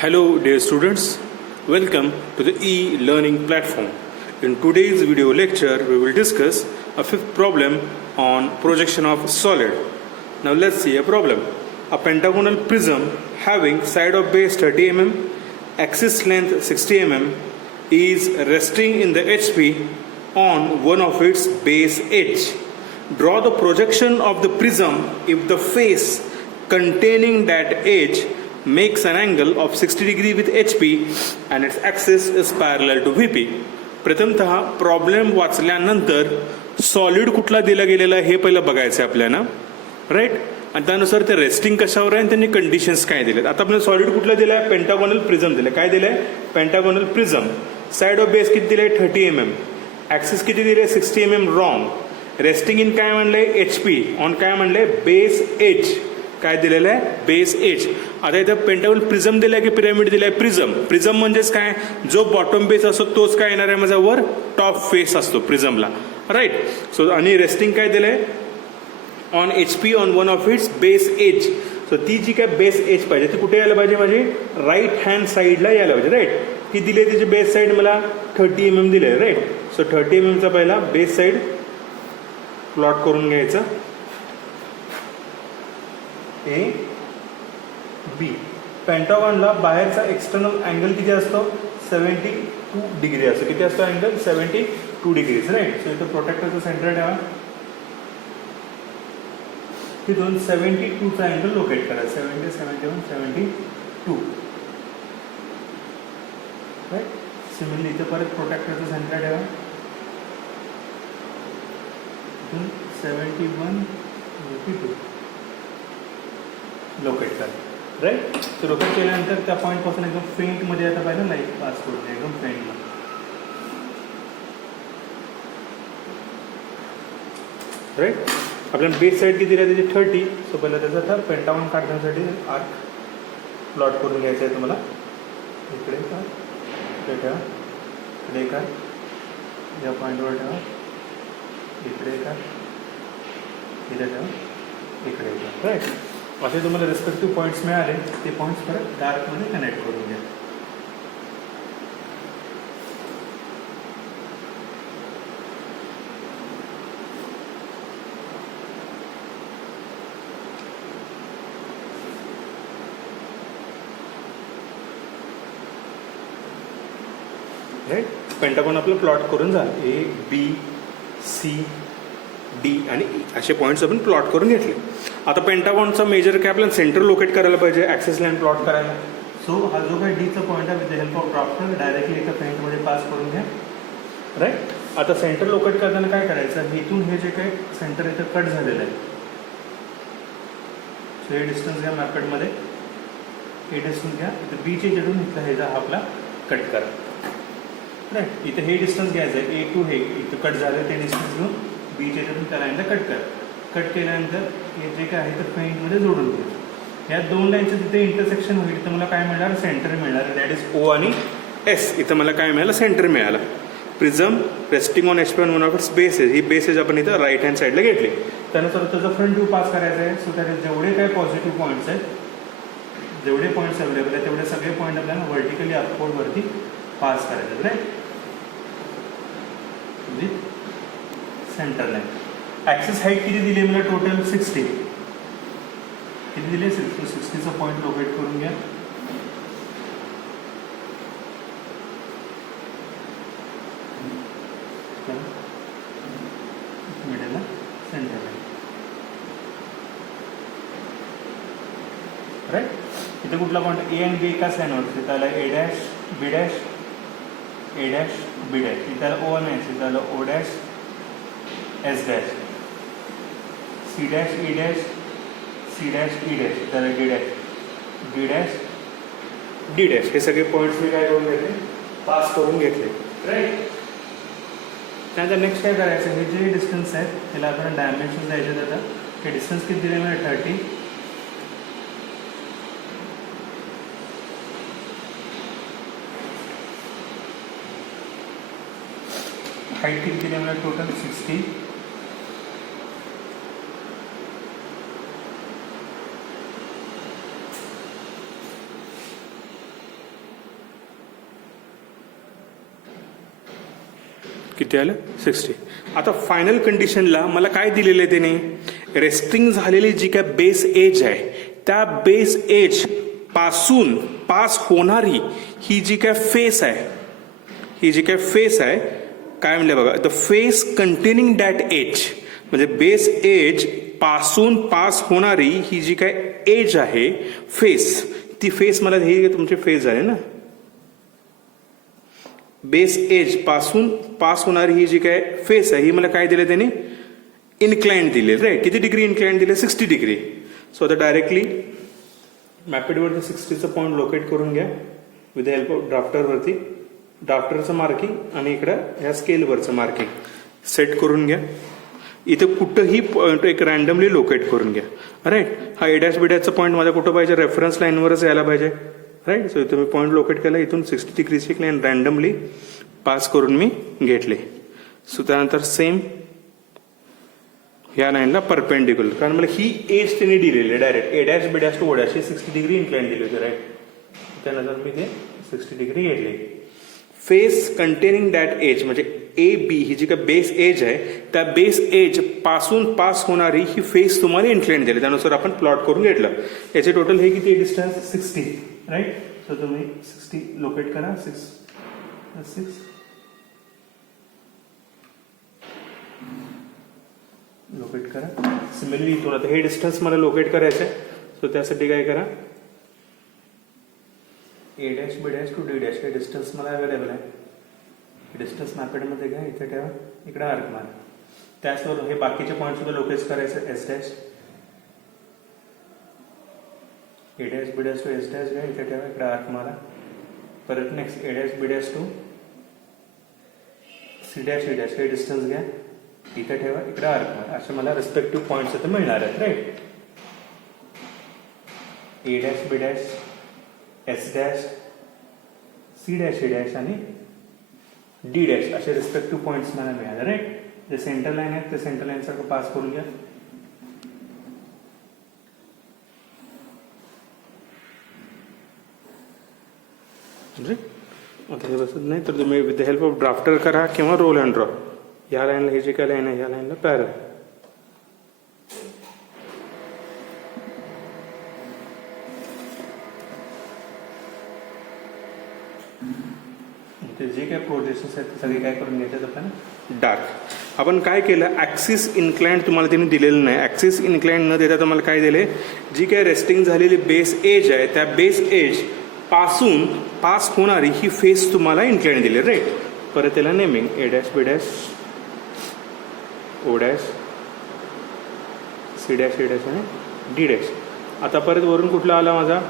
Hello dear students, welcome to the e-learning platform. In today's video lecture, we will discuss a fifth problem on projection of solid. Now let's see a problem. A pentagonal prism having side of base 30 mm, axis length 60 mm is resting in the HP on one of its base edge. Draw the projection of the prism if the face containing that edge makes an angle of 60 degree with HP and its axis is parallel to VP. प्रथमतः problem वाचल्यानंतर solid कुठला दिला गेलेला हे पहिलं बघायचं आहे आपल्याला, राईट. आणि त्यानुसार ते रेस्टिंग कशावर आहे आणि त्यांनी कंडिशन्स काय दिलेत. आता आपल्याला सॉलिड कुठला दिलाय, पेंटागोनल प्रिझम दिलाय. काय दिलंय, pentagonal prism. Side of base किती दिले, 30 mm. ऍक्सिस किती दिले, 60 mm रॉंग. रेस्टिंग इन काय म्हणलंय, HP. ऑन काय म्हणलंय, बेस एज. काय दिलेलं आहे, बेस एज. आता इथं पेंटागोनल प्रिझम दिलाय की पिरामिड दिलाय, प्रिझम. प्रिझम म्हणजेच काय, जो बॉटम बेस असतो तोच काय येणार आहे माझा वर टॉप फेस असतो प्रिझमला, राईट. सो आणि रेस्टिंग काय दिलंय, on HP on one of its base edge. So ती जी काय बेस एज पाहिजे ती कुठे यायला पाहिजे, माझी राईट हँड साईडला यायला पाहिजे, राईट. ती दिली त्याची बेस साईड मला 30 mm दिले, राईट. सो 30 mm चा पहिला बेस साईड प्लॉट करून घ्यायचं. A B. पेंटागॉनला बाहेरचा एक्सटर्नल अँगल किती असतो, 72 डिग्री असतो. किती असतो अँगल, 72 डिग्रीज, राईट. सो इथं प्रोटेक्टरचं सेंटर ठेवा, तिथून 72 चा अँगल लोकेट करा. 70, 71, 72, राईट. सिमिलरली इथं परत प्रोटेक्टरचं सेंटर ठेवा, तिथून 71, 52 लोकेट करा, राईट. तर लोकेट केल्यानंतर त्या पॉईंट पासून एकदम फेंट मध्ये आता पाहिलं लाईट पास करून द्या, एकदम फेंट मध्ये, राईट. आपल्याला बेस साईड किती दिली आहे त्याची 30. सो पहिला त्याचा आता पेंटागॉन काढण्यासाठी आर्क प्लॉट करून घ्यायचं आहे तुम्हाला. इकडे का, इकडे ठेवा, इकडे का, या पॉईंटवर ठेवा, इकडे का, इथे ठेवा, इकडे का, राईट. असे तुम्हाला रेस्पेक्टिव्ह पॉईंट्स मिळाले, ते पॉईंट्स परत डार्कमध्ये कनेक्ट करून घ्या. राईट. पेंटागॉन आपलं प्लॉट करून झालं. A, B, C, D आणि E असे पॉईंट्स आपण प्लॉट करून घेतले. आता पेंटागॉनचा मेजर काय, आपल्याला सेंटर लोकेट करायला पाहिजे, ऍक्सेस लाईन प्लॉट करायला. सो हा जो काही डीचा पॉईंट आहे with the help of drafter directly एका पेंटमध्ये पास करून घ्या, राईट. आता सेंटर लोकेट करताना काय करायचं, इथून हे जे काही सेंटर इथं कट झालेलं आहे, सो हे डिस्टन्स घ्या मॅपकटमध्ये, हे डिस्टन्स घ्या. इथं बीचे जेडून इथला हे जा आपला कट करा, राईट. इथं हे डिस्टन्स घ्यायचं आहे, A to हे इथं कट झालं ते डिस्टन्स घेऊन बीचे जेडून त्या लाईनला कट करा. कट केल्यानंतर हे जे काय आहे ते पेंटमध्ये जोडून घ्या. या दोन लाईनचं जिथे इंटरसेक्शन होईल तर मला काय मिळणार, सेंटर मिळणार, दॅट इज O आणि S. इथं मला काय मिळालं, सेंटर मिळालं. Prism resting on HP on one of it's bases. He bases आपण इथं राईट हँड साईडला घेतली. त्यानुसार त्याचा फ्रंट व्ह्यू पास करायचा आहे. सो त्याचे जेवढे काय पॉझिटिव्ह पॉईंट्स आहेत, जेवढे पॉईंट्स अवेलेबल आहेत तेवढे सगळे पॉईंट आपल्याला व्हर्टिकली अपवर्डवरती पास करायचे आहेत, right, centre line. Axis height किती दिली मला, टोटल 60. किती दिले, 60चा पॉईंट लोकेट करून घ्या. मिडलला सेंटर लाईन, राईट. इथे कुठला पॉईंट, A आणि B एकाच लाईनवर, त्याला A dash B dash A dash B dash, त्याला O आणि S, त्याला O dash S dash, C dash E dash C dash E dash, त्याला D dash B dash D dash. हे सगळे पॉईंट्स मी काय करून घेतले, पास करून घेतले, राईट. त्यानंतर नेक्स्ट काय करायचं, हे जे डिस्टन्स आहेत त्याला आपण डायमेन्शन द्यायचे. आता हे डिस्टन्स किती दिले मला, 30. हाईट किती दिली मला, टोटल 60. किती आलं 60. आता फायनल कंडिशनला मला काय दिलेलं आहे त्याने, रेस्टिंग झालेली जी काय बेस एज आहे त्या बेस एज पासून पास होणारी ही जी काय फेस आहे, ही जी काय फेस आहे काय म्हणलं बघा, the face containing that edge, म्हणजे बेस एज पासून पास होणारी ही जी काय एज आहे फेस, ती फेस मला हे तुमचे फेस झाले ना, बेस एज पासून पास होणारी ही जी काय फेस आहे ही मला काय दिले त्याने, इन्क्लाइंड दिले, राईट. किती डिग्री इन्क्लाइंड दिले, 60 डिग्री. सो आता डायरेक्टली मॅपॅडवरती 60चं पॉईंट लोकेट करून घ्या विथ द हेल्प ऑफ ड्राफ्टरवरती. ड्राफ्टरचं मार्किंग आणि इकडं ह्या स्केलवरचं मार्किंग सेट करून घ्या. इथे कुठंही पॉईंट एक रॅन्डमली लोकेट करून घ्या, राईट. हा एडॅश बिडॅशचा पॉईंट माझा कुठं पाहिजे, रेफरन्स लाईनवरच यायला पाहिजे, राईट. सो इथं मी पॉईंट लोकेट केला, इथून 60 डिग्रीची एक लाईन रॅन्डमली पास करून मी घेतले. सो त्यानंतर सेम ह्या लाईनला परपेंडिक्युलर, कारण मला ही एज त्यांनी दिलेली आहे डायरेक्ट एडॅश बिडॅश टू ओडॅश 60 डिग्री इन्क्लाइन दिली होती, राईट. त्यानंतर मी ते 60 डिग्री घेतली. फेस कंटेनिंग दॅट एज म्हणजे ए बी ही जी काय बेस एज आहे त्या बेस एज पासून पास होणारी ही फेस तुम्हाला इन्क्लाइन दिली, त्यानुसार आपण प्लॉट करून घेतलं. याचे टोटल हे किती डिस्टन्स 60, राईट. सो तुम्ही 60 लोकेट करा, 6 लोकेट करा. सिमिलरली इथून आता हे डिस्टन्स मला लोकेट करायचं आहे. सो त्यासाठी काय करा, a dash b dash to d dash हे डिस्टन्स मला अवेलेबल आहे. डिस्टन्स मॅपेडमध्ये घ्या, इथे ठेवा, इकडे आर्क मारा. त्याचबरोबर हे बाकीचे पॉईंट सुद्धा लोकेट करायचं. S dash a dash b dash to s dash घ्या, इथे ठेवा, इकडे आर्क मारा. परत next a dash b dash to c dash a dash हे डिस्टन्स घ्या, इथे ठेवा, इकडे आर्क मारा. असे मला रिस्पेक्टिव्ह पॉईंट्स इथे मिळणार आहेत, right. A dash b dash s dash c dash a dash आणि डी डॅश असे रिस्पेक्टिव्ह पॉईंट्स मला मिळाले, राईट. जे सेंटर लाईन आहेत ते सेंटर लाईन सारखं पास करून घ्या. आता हे बसत नाही तर तुम्ही with the help of drafter करा किंवा रोल अँड ड्रॉ. या लाईनला हे जे काय लाईन आहे या लाईनला पॅरल. जे काय प्रोजेक्शन्स आहेत ते सगळे काय करून घ्यायचे आपण डार्क. आपण काय केलं, ॲक्सिस इन्क्लाइंड तुम्हाला त्यांनी दिलेलं नाही. ॲक्सिस इन्क्लाइंड न देता तुम्हाला काय दिले, जी काय रेस्टिंग झालेली बेस एज आहे त्या बेस एज पासून पास होणारी ही फेस तुम्हाला इन्क्लाइंड दिली, राईट. परत त्याला naming a dash b dash o dash c dash a dash आणि डी डॅश. आता परत वरून कुठला आला माझा,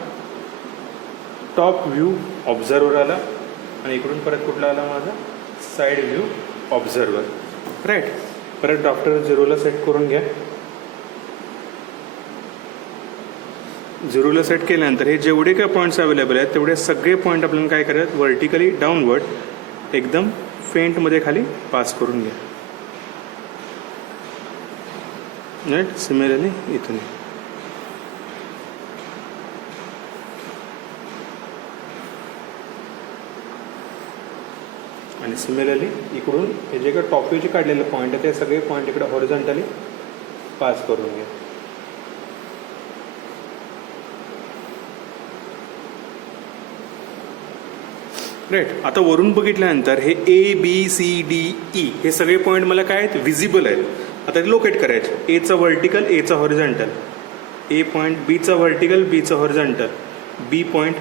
टॉप व्ह्यू ऑब्झर्वर आला आणि इकडून परत कुठला आला माझा, साईड व्ह्यू ऑब्झर्वर, राईट. परत ड्राफ्टर 0ला सेट करून घ्या. 0ला सेट केल्यानंतर हे जेवढे काय पॉईंट्स अवेलेबल आहेत तेवढे सगळे पॉईंट आपल्याला काय करायचं, व्हर्टिकली डाऊनवर्ड एकदम फेंटमध्ये खाली पास करून घ्या, राईट. सिमिलरली इथून आणि सिमिलरली इकडून हे जे काही टॉप व्ह्यूचे काढलेले पॉईंट आहेत ते सगळे पॉईंट इकडे हॉरिझॉन्टली पास करून घ्या, राईट. आता वरून बघितल्यानंतर हे a b c d e हे सगळे पॉईंट मला काय आहेत, विजिबल आहेत. आता ते लोकेट करायचे. एचा व्हर्टिकल एचा हॉरिझॉन्टल, ए पॉईंट बीचा व्हर्टिकल बीचा हॉरिझॉन्टल, बी पॉईंट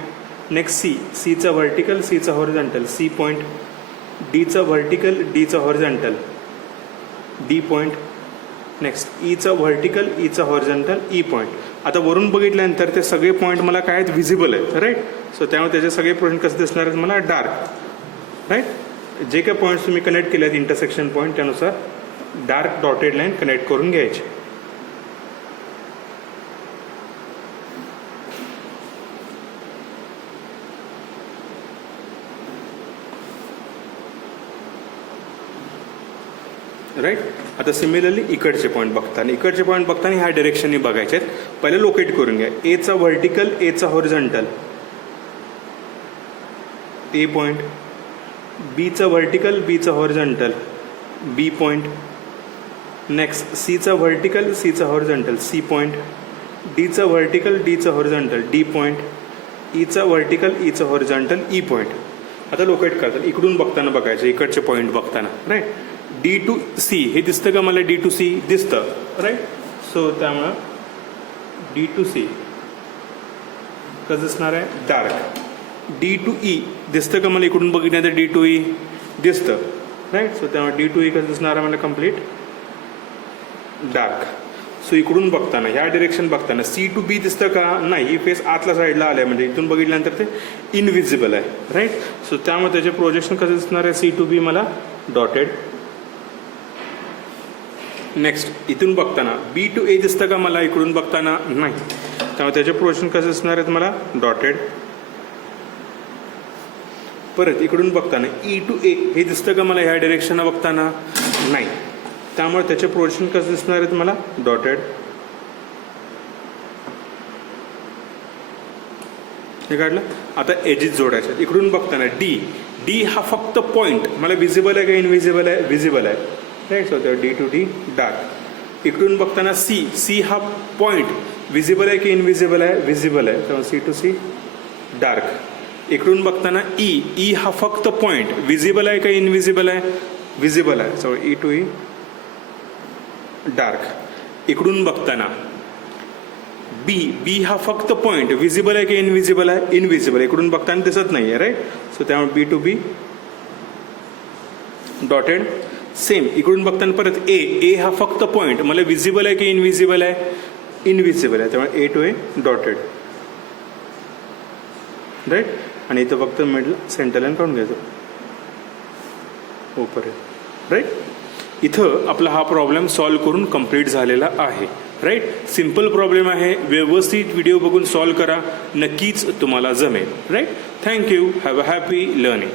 नेक्स्ट सीचा व्हर्टिकल सीचा हॉरिझॉन्टल, सी पॉईंट डीचा व्हर्टिकल डीचा horizontal, D point next Icha vertical Icha horizontal, E point. आता वरून बघितल्यानंतर ते सगळे पॉईंट मला काय आहेत, विजिबल आहेत, राईट. सो त्यामुळे त्याचे सगळे पॉईंट कसे दिसणार आहेत मला, डार्क, राईट. जे काही पॉईंट्स तुम्ही कनेक्ट केले आहेत इंटरसेक्शन पॉईंट त्यानुसार डार्क डॉटेड लाईन कनेक्ट करून घ्यायची. राईट. आता सिमिलरली इकडचे पॉईंट बघताना ह्या डायरेक्शनने बघायचे आहेत. पहिले लोकेट करून घ्या. एचा व्हर्टिकल एचा हॉरिझॉन्टल, ए पॉईंट बीचा व्हर्टिकल बीचा हॉरिझॉन्टल, बी पॉईंट. नेक्स्ट सीचा व्हर्टिकल सीचा हॉरिझॉन्टल सी पॉईंट. डीचा व्हर्टिकल डीचा horizontal D point. Icha vertical Icha horizontal E point. आता लोकेट करतात इकडून बघताना बघायचं इकडचे पॉईंट बघताना राईट. डी टू सी हे दिसतं का मला डी टू सी दिसतं राईट. सो त्यामुळं डी टू सी कसं दिसणार आहे डार्क. डी टू ई दिसतं का मला इकडून बघितलं तर डी टू ई दिसतं राईट. सो त्यामुळे डी टू ई कसं दिसणार आहे मला कम्प्लीट डार्क. सो इकडून बघताना ह्या डिरेक्शन बघताना सी टू बी दिसतं का नाही ही फेस आतल्या साईडला आलं आहे म्हणजे इथून बघितल्यानंतर ते इनविजिबल आहे राईट. सो त्यामुळे त्याचे प्रोजेक्शन कसं दिसणार आहे सी टू बी मला डॉटेड. नेक्स्ट इथून बघताना बी टू ए दिसतं का मला इकडून बघताना नाही त्यामुळे त्याचे प्रोजेक्शन कसं दिसणार आहेत मला डॉटेड. परत इकडून बघताना ई टू ए हे दिसतं का मला ह्या डिरेक्शनला बघताना नाही त्यामुळे त्याचे प्रोजेक्शन कसं दिसणार आहेत मला डॉटेड. हे काढलं. आता एजेस जोडायचे इकडून बघताना डी डी हा फक्त पॉईंट मला विजिबल आहे का इनविजिबल आहे विजिबल आहे right. So d to d dark. इकडून बघताना सी सी हा पॉईंट विजिबल आहे की इनविजिबल आहे विजिबल आहे त्यामुळे सी टू सी डार्क. इकडून बघताना ई ई हा फक्त पॉईंट विजिबल आहे का इनविजिबल आहे विजिबल आहे so e to e dark. इकडून बघताना बी बी हा फक्त पॉईंट विजिबल आहे की इनविजिबल आहे इनविजिबल. इकडून बघताना दिसत नाही आहे राईट. सो त्यामुळे बी टू बी डॉटेड. सेम इकडून बघताना परत ए ए हा फक्त पॉईंट मला विजिबल आहे की इनविजिबल आहे इनविजिबल आहे त्यामुळे ए टू ए डॉटेड राईट. आणि इथं फक्त मिडल सेंटर लाईन काढून घ्यायचं ओपर्यंत राईट. इथं आपला हा प्रॉब्लेम सॉल्व्ह करून कंप्लीट झालेला आहे राईट. सिम्पल प्रॉब्लेम आहे व्यवस्थित व्हिडिओ बघून सॉल्व्ह करा नक्कीच तुम्हाला जमेल right. Thank you. Have a happy learning.